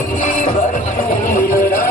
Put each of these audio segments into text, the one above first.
ભરતી ભરતી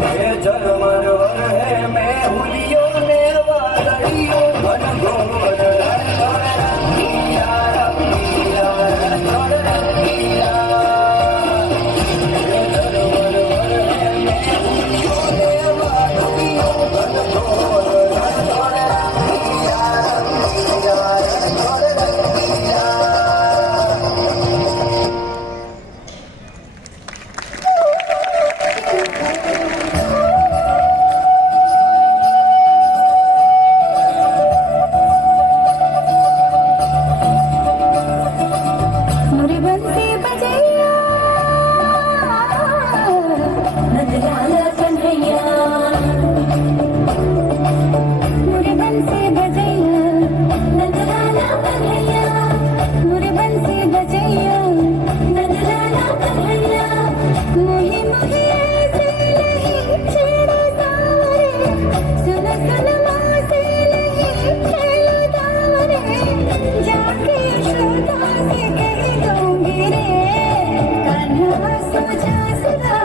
जय जय Oh, my God.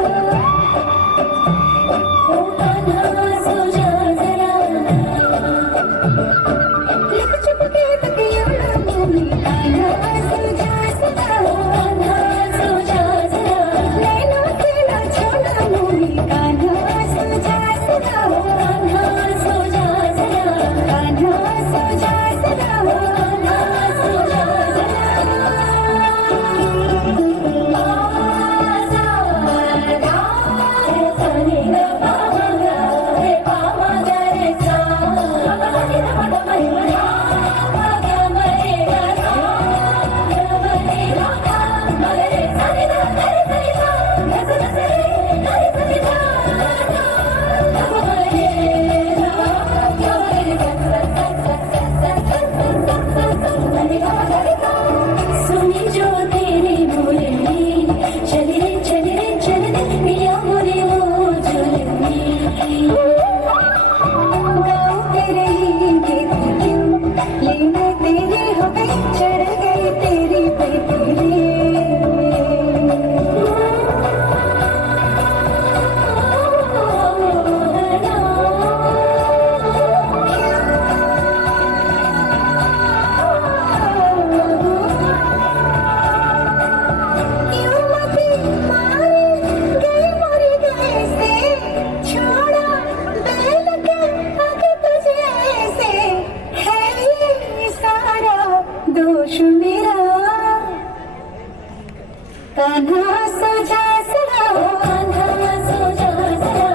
Kanha सोजासरा Kanha सोजासरा